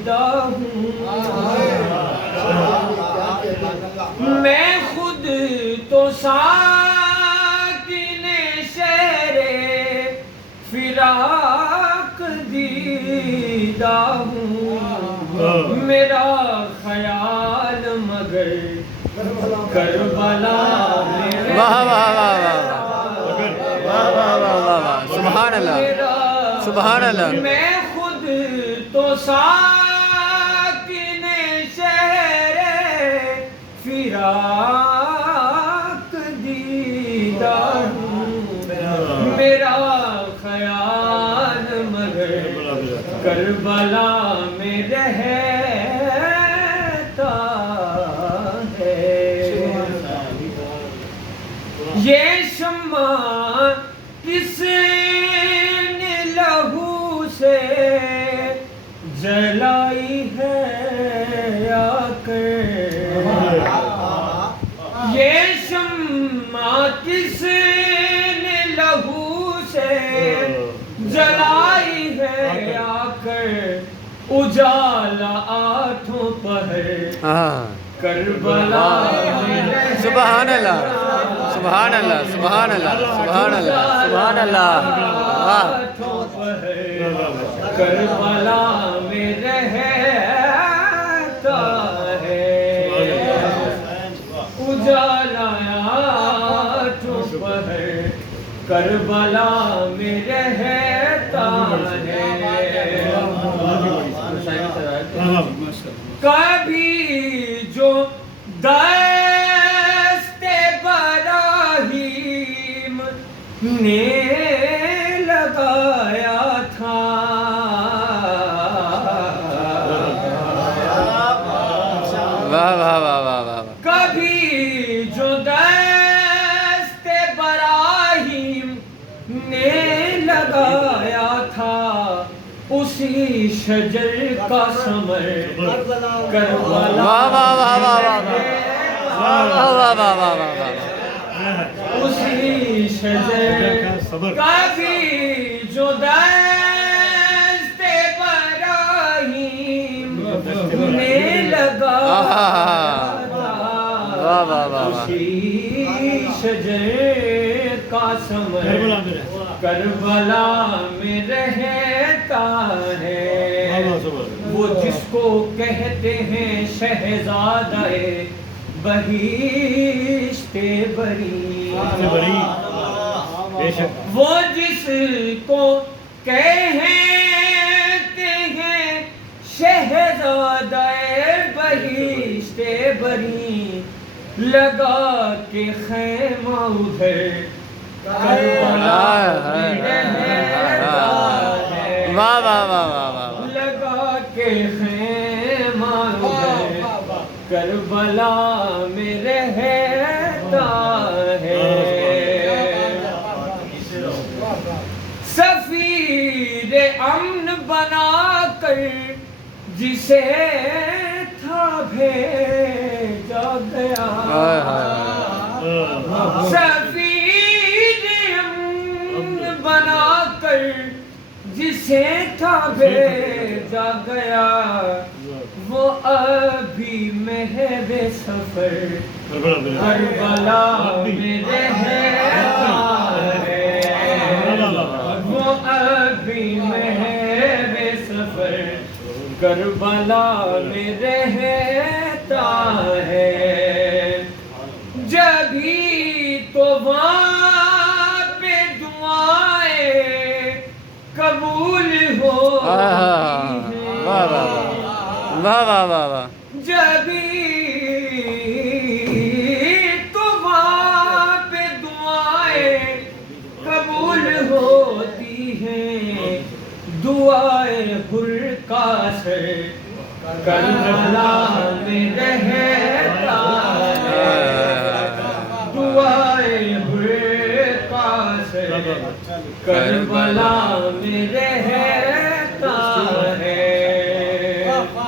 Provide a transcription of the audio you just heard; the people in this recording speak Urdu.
دیدہ ہوں میں خود تو ساکن شہر فراق دیدہ ہوں میرا خیال مگر کربلا میں واہ واہ واہ واہ واہ واہ واہ واہ سبحان اللہ سبحان اللہ میں خود تو ساکن شہر فراق دیدہ ہوں میرا خیال مگر کربلا میں رہتا ہے یہ شمع کس نے لہو سے جلائی ہے یا کر یہ شمع کس نے لہو سے جلائی ہے یا کر اجالا آٹھوں پہر کربلا میں سبحان اللہ سبحان اللہ سبحان اللہ سبحان اللہ سبحان اللہ آٹھوں پہر کربلا میں رہتا ہے اجالا آٹھوں پہر کربلا میں رہتا ہے کبھی جو دست براہیم نے لگایا تھا واہ واہ واہ واہ واہ کبھی جو دست براہیم نے لگایا تھا اسی شجر کا ثمر کربلا واہ واہ واہ واہ واہ واہ واہ واہ واہ اسی شجر کبھی جو دست براہیم نے لگایا تھا واہ واہ واہ اسی شجر کا ثمر کربلا میں رہتا ہے وہ جس کو کہتے ہیں شہزادہ بہشت بری وہ جس کو کہتے ہیں شہزادہ بہشت بری لگا کے خیمہ ادھر کربلا میں رہتا ہے واہ واہ واہ واہ واہ لگا کے خیمہ ادھر کربلا میں رہتا ہے سفیر امن بنا کر جسے تھا بھیجا گیا سفیر امن بنا کر جسے تھا بھیجا گیا وہ ابھی محب سفر کربلا میں رہتا ہے وہ ابھی محب سفر کربلا میں رہتا ہے جبھی تو وہاں پہ دعائیں قبول ہوتی ہیں واہ واہ واہ واہ جبھی تو وہاں پہ دعائیں قبول ہوتی ہیں دعائیں حر کا سر کربلا میں رہتا ہے دعائیں حر کا سر کربلا میں